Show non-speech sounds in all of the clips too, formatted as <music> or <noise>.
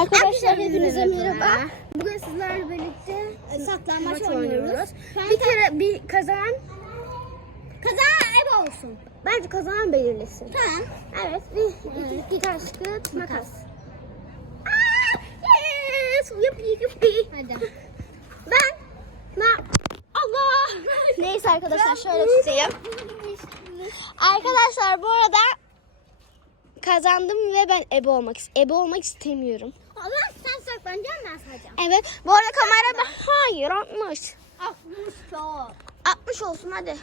Arkadaşlar hepinize merhaba. Bugün sizlerle birlikte saklanmaç maç oynuyoruz. Bir kere bir kazanan Kazanan ebe olsun. bence kazanan belirlesin. Tamam. Evet. Bir, iki, iki taş kağıt makas. Yes! Yuppi yuppi. Hadi. Ben na Allah. Neyse arkadaşlar şöyle tutayım. Arkadaşlar bu arada kazandım ve ben ebe olmak ebe olmak istemiyorum. Ama sen saklanacaksın ben sayacağım. Evet. Bu arada kamera hayır 60. 60 çok. 60 olsun hadi.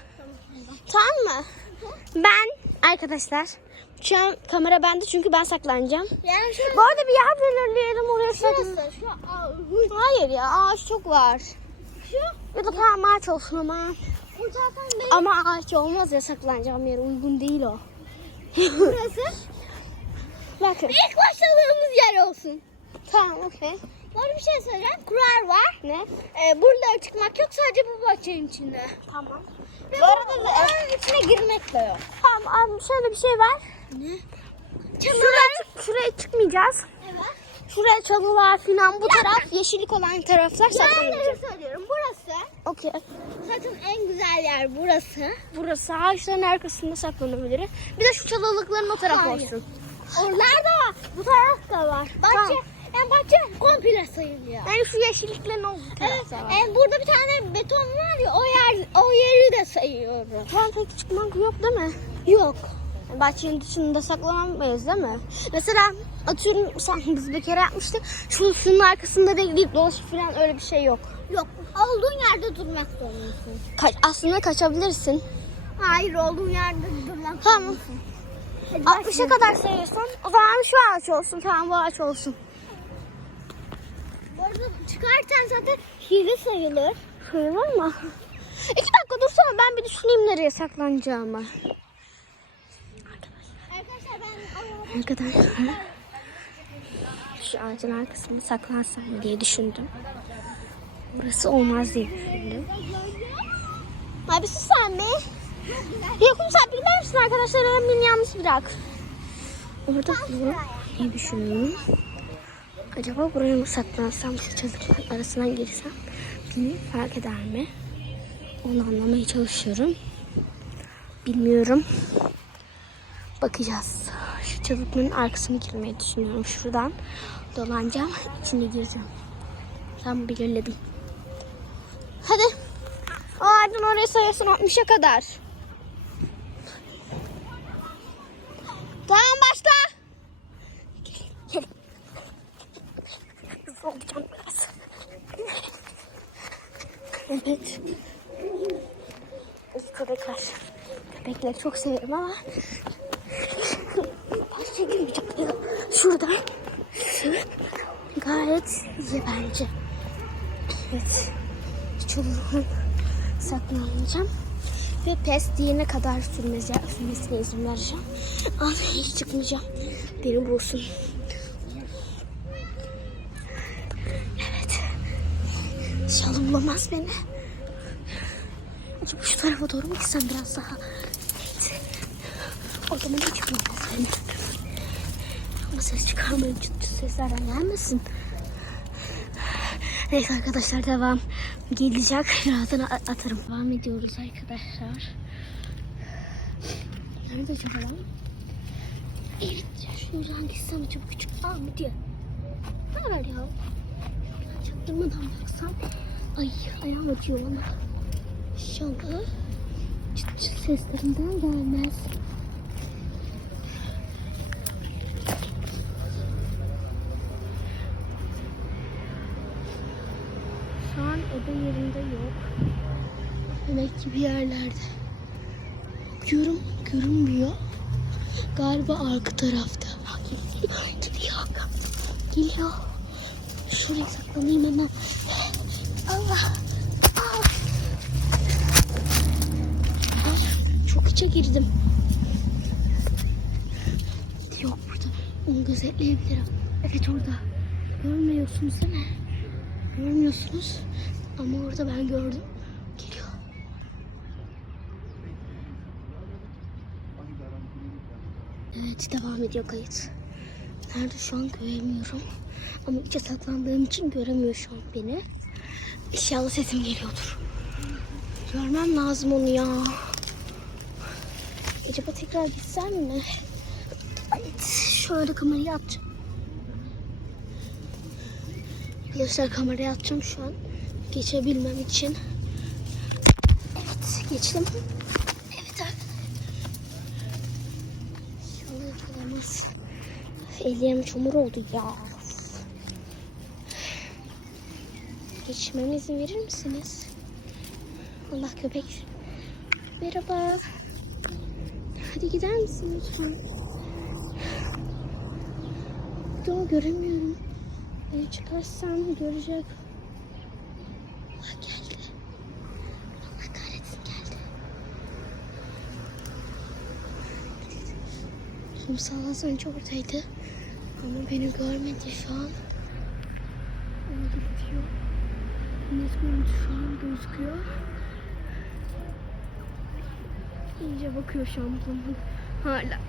Tamam mı? Ben arkadaşlar şu an kamera bende çünkü ben saklanacağım. Yani şu Bu arada bir yer belirleyelim oraya saklan. şurası. Şu al- Hayır ya ağaç çok var. Şu. Ya da tamam ağaç olsun ama. Ama ağaç olmaz ya saklanacağım yer uygun değil o. Burası. <laughs> Bakın. İlk başladığımız yer olsun. Tamam okey. Var bir şey söyleyeceğim. Kurar var. Ne? Ee, buradan çıkmak yok sadece bu bahçenin içinde. Tamam. Ve Bu arada da- buranın içine girmek de yok. Tamam abi şöyle bir şey var. Ne? Şuraya, şuraya çıkmayacağız. Evet. Şuraya çalılar falan bu taraf yeşillik olan taraflar Yerleri saklanacağız. söylüyorum. Burası. Okey. Zaten en güzel yer burası. Burası ağaçların arkasında saklanabilir. Bir de şu çalılıkların o taraf Hayır. olsun. Oralar da var. Bu taraf da var. Bahçe, Tamam. Yani bahçe komple sayılıyor. Yani şu yeşilliklerin olduğu Evet. tarafta var. Yani burada bir tane beton var ya o yer o yeri de sayıyorum. Tamam pek çıkmak yok değil mi? Yok. Bahçenin dışında saklanamayız değil mi? Mesela atıyorum sen biz bir kere yapmıştık. Şu, şunun arkasında bekleyip dolaşıp falan öyle bir şey yok. Yok. Olduğun yerde durmak zorundasın. Kaç, aslında kaçabilirsin. Hayır olduğun yerde durmak Tamam. zorundasın. Hadi 60'a başlayalım. kadar sayırsan o zaman şu ağaç olsun. Tamam bu ağaç olsun. Bu arada çıkarken zaten hile sayılır. Sayılır mı? İki dakika dursana ben bir düşüneyim nereye saklanacağımı. Arkadaşlar ben Arkadaşlar şu ağacın arkasında saklansam diye düşündüm. Burası olmaz diye düşündüm. Abi sus sen mi? Yakum sen bilmez misin arkadaşlar beni yanlış bırak. Orada bunu diye düşünüyorum. Acaba buraya mı saklansam şu çadırların arasından girsem beni fark eder mi? Onu anlamaya çalışıyorum. Bilmiyorum. Bakacağız. Şu çadırın arkasına girmeyi düşünüyorum. Şuradan dolanacağım. içine gireceğim. Tam belirledim. Hadi. O ağacın oraya sayıyorsun 60'a kadar. Tamam başla. Gelin, gelin. Olacağım biraz. Evet. İyi köpekler. Köpekleri çok severim ama Her şey girmeyecek ya. Şuradan. Gayet iyi bence. Evet. Çoluğun saklanacağım. Ve pes diyene kadar sürmeze, sürmesine izin vereceğim. Ama hiç çıkmayacağım. Beni bulsun. İnşallah bulamaz beni. Acaba şu tarafa doğru mu gitsem biraz daha? Evet. O zaman hiç bulamaz beni. Ama ses çıkarmayın çıt seslerden gelmesin. Neyse arkadaşlar devam gelecek. Birazdan atarım. Devam ediyoruz arkadaşlar. Nerede acaba lan? Evet. Şuradan gitsem acaba küçük Aa diye. Ne haber ya? Çaktırmadan baksam. Ay ayağım acıyor ama. İnşallah çıt çıt seslerinden gelmez. Şu an ebe yerinde yok. Demek ki bir yerlerde. Bakıyorum görünmüyor. Galiba arka tarafta. Geliyor. Geliyor. Şuraya saklanayım hemen. Allah. Ah. Ah, Çok içe girdim. Yok burada. Onu gözetleyebilirim. Evet orada. Görmüyorsunuz değil mi? Görmüyorsunuz. Ama orada ben gördüm. Geliyor. Evet devam ediyor kayıt. Nerede şu an göremiyorum. Ama içe saklandığım için göremiyor şu an beni. İnşallah sesim geliyordur. Görmem lazım onu ya. Acaba tekrar gitsem mi? Evet, şöyle kamerayı atacağım. Arkadaşlar kamerayı atacağım şu an. Geçebilmem için. Evet, geçtim. Evet arkadaşlar. İnşallah yakalamaz. Ellerim çamur oldu ya. Geçmeme izin verir misiniz? Allah köpek. Merhaba. Hadi gider misin lütfen? Yo göremiyorum. Ben çıkarsam görecek. Allah geldi. Allah kahretsin geldi. Kumsal az önce oradaydı. Ama beni görmedi şu an. Öyle gidiyor. Net görüntü şu an gözüküyor. İyice bakıyor bana. Hala.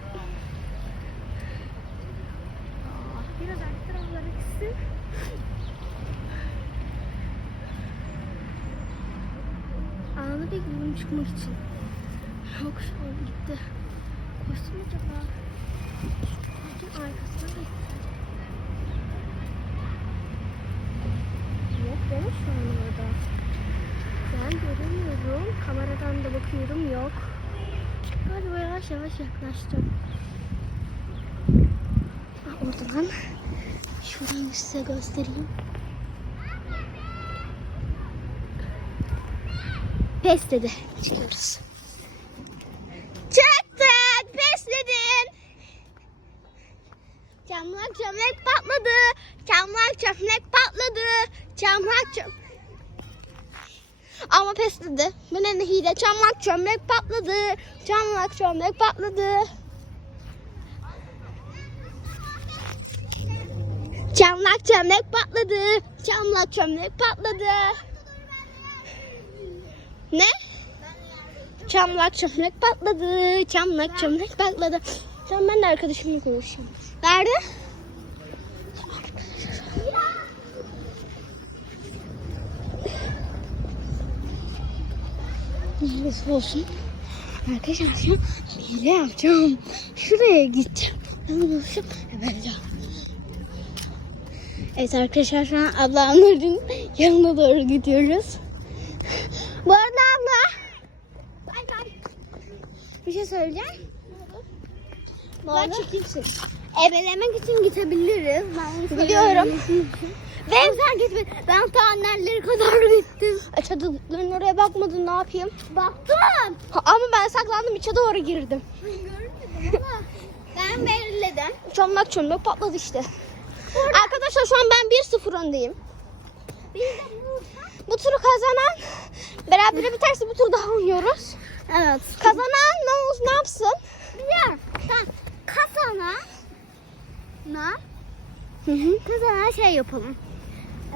Biraz arka taraflara gitsin. Anı bekliyorum çıkmak için. Yok şu an gitti. Koştum acaba? Arkasına gitti. Değil şu an orada? Ben göremiyorum. Kameradan da bakıyorum yok. Galiba yavaş yavaş yaklaştım. Ah, orada lan. Şuradan size göstereyim. Pes dedi. Çıkıyoruz. Çıktık. Pes dedin. Camlar çömlek patladı. Camlar çömlek patladı. Camlar çöm... Ama pes dedi. Bu hile? Çamlak çömlek patladı. Çamlak çömlek patladı. Çamlak çömlek patladı. Çamlak çömlek patladı. Ne? Çamlak çömlek patladı. Çamlak çömlek patladı. Tamam ben de arkadaşımla konuşacağım. Nerede? Neresi olsun? Arkadaşlar an hile yapacağım. Şuraya gideceğim. Ben buluşup vereceğim. Evet arkadaşlar şu an ablamların yanına doğru gidiyoruz. Bu arada abla. Bir şey söyleyeceğim. Ben çekilsin. Ebelemek için gidebiliriz. Ben Biliyorum. Ben sen gitme. Ben ta annelere kadar gittim. Çadırların oraya bakmadın ne yapayım? Baktım. ama ben saklandım içe doğru girdim. Ben belirledim. Çomlak çömlek patladı işte. Arkadaşlar şu an ben 1-0 öndeyim. Bu turu kazanan berabere biterse bir tur daha oynuyoruz. Evet. Kazanan ne olsun ne yapsın? Biliyorum. Sen kasana na Hı hı. kazana şey yapalım.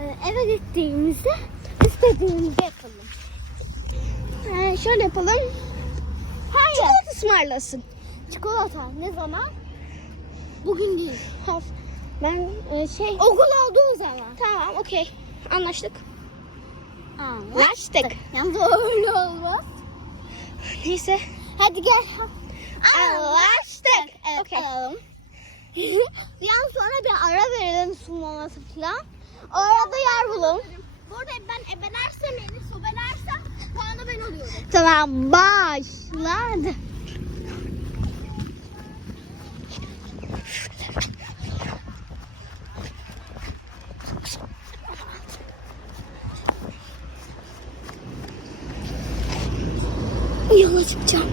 Ee, eve gittiğimizde istediğimizi yapalım. Ee, şöyle yapalım. Hayır. Çikolata ısmarlasın. Çikolata ne zaman? Bugün değil. Harf. Ben e, şey... Okul olduğu zaman. Tamam okey. Anlaştık. Anlaştık. Anlaştık. Yalnız öyle olmaz. Neyse. Hadi gel. Anlaştık. Evet, alalım. <laughs> Yalnız sonra bir ara verelim su molası falan. Orada yer bulalım. Burada ben ebelersem, beni sobelersem puanı ben alıyorum. Tamam başladı. Yola çıkacağım.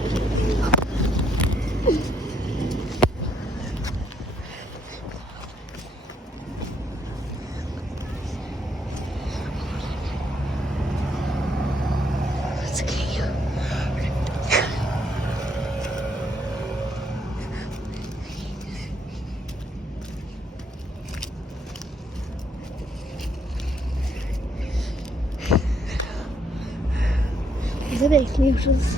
bekliyoruz.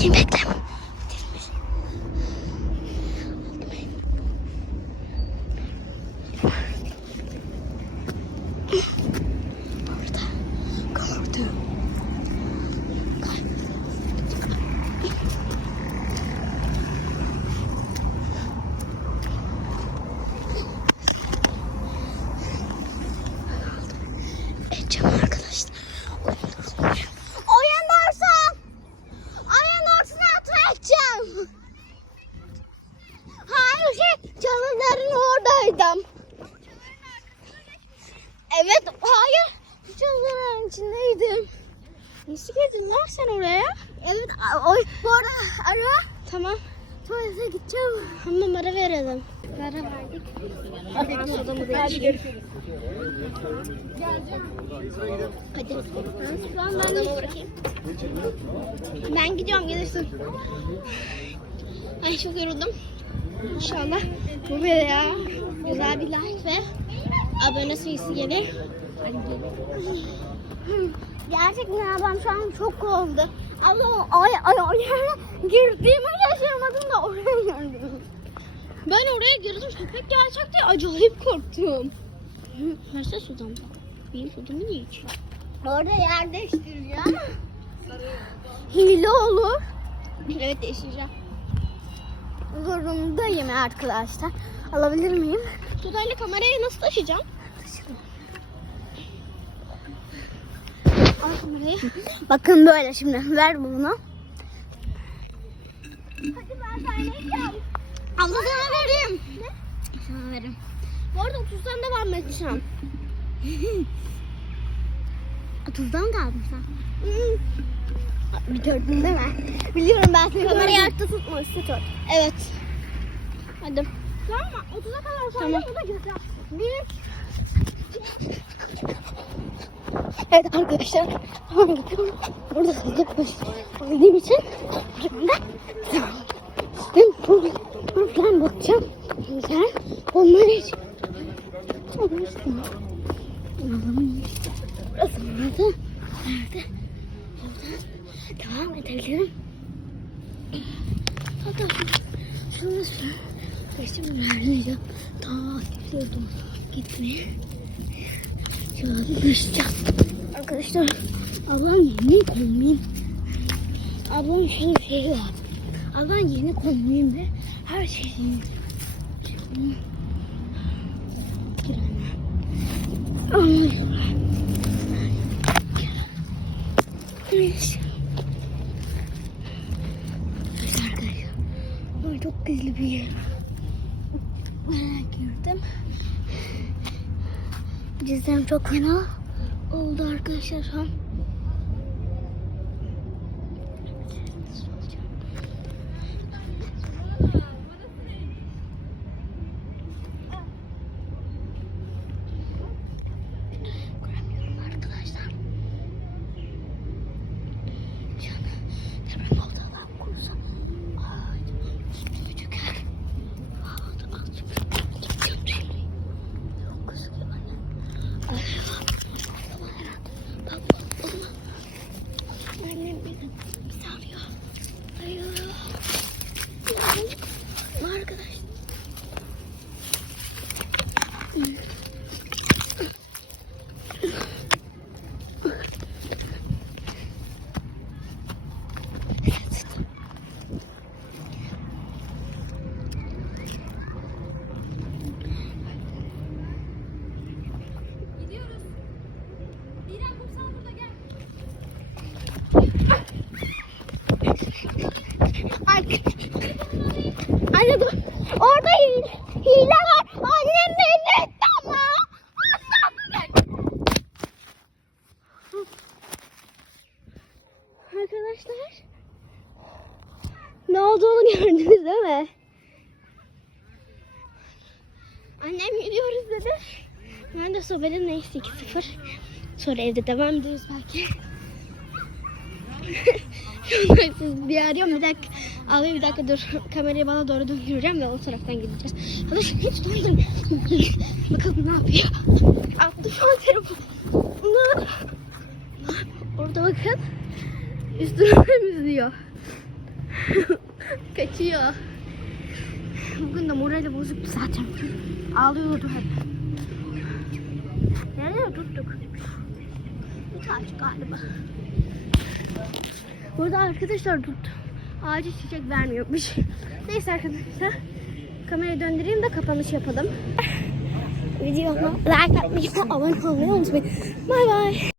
Şimdi bekleme. Evet, hayır. Çalıların içindeydim. Nasıl girdin lan sen oraya? Evet, a- o, bu arada ara. Tamam. Tuvalete gideceğim. Tamam ara verelim. Ara verdik. Hadi odamı değiştirelim. Hadi. Şu an ben de bırakayım. Ben gidiyorum gelirsin. Ay çok yoruldum. İnşallah bu videoya güzel bir like ve abone sayısı gelir. Gerçekten ablam şu an çok oldu. Abla ay ay ay yere girdiğimi şaşırmadım da oraya girdim. Ben oraya girdim köpek diye acayip korktum. Verse sudan. Benim sudanı niye içiyor? Orada yer değiştireceğim. Hile olur. Evet değiştireceğim. Zorundayım arkadaşlar. Alabilir miyim? Sudayla kamerayı nasıl taşıyacağım? Al kamerayı. Bakın böyle şimdi. Ver bunu. Hadi ben sana Abla sana vereyim. Ne? Sana veririm. Bu arada 30'dan devam edeceğim. 30'dan kaldın sen. Bir gördün değil mi? Biliyorum ben seni Kamerayı ayakta tutma üstte tut. Evet. Hadi. Tamam 30'a kadar Tamam. Bu da güzel. Bir. Evet arkadaşlar. Tamam gidiyorum. Burada hızlı koşabildiğim için tamam. Ben burada buradan bakacağım. Güzel. Onlar. Burası mı? Burası mıydı? Nerede? Buradan devam edebilirim. Hatta şurası. Geçtim neredeydi? Ta gidiyordum. Gitmeye. Çalışacağım. Arkadaşlar ablam yeni kombin. Ablam şey var. Ablam yeni kombin ve her şeyi. Çok gizli bir yer. Merak girdim. Cizlerim çok fena oldu arkadaşlar şu an. Göremiyorum arkadaşlar. Şu an deprem oldu Allah'ım korusun. Ay, üstüme çöker. Aa, azıcık gömçeli. Çok kızıyor anne. Ay, baba herhalde. Bak bak baba. Annem beni sarıyor. Ay, ay. Arkadaş. Anne dur. Orada hile, hile var. Annem beni tamam. Arkadaşlar. Ne olduğunu <laughs> gördünüz değil mi? Annem gidiyoruz dedi. Ben de sobenin neyse 2-0. Sonra evde devam ediyoruz belki. <laughs> Siz bir arıyorum bir dakika. Abi bir dakika dur. Kamerayı bana doğru döndüreceğim ve o taraftan gideceğiz. Hadi hiç döndüm. <laughs> Bakalım ne yapıyor. Attı şu an telefonu. Orada bakın. Üstüne temizliyor. <laughs> Kaçıyor. Bugün de morali bozuktu zaten. Ağlıyordu hep. Nerede tuttuk? Bir tane galiba. Burada arkadaşlar tut. Ağacı çiçek vermiyormuş. <laughs> Neyse arkadaşlar. Kamerayı döndüreyim de kapanış yapalım. <laughs> Videoma like atmayı abone olmayı unutmayın. Bay bay.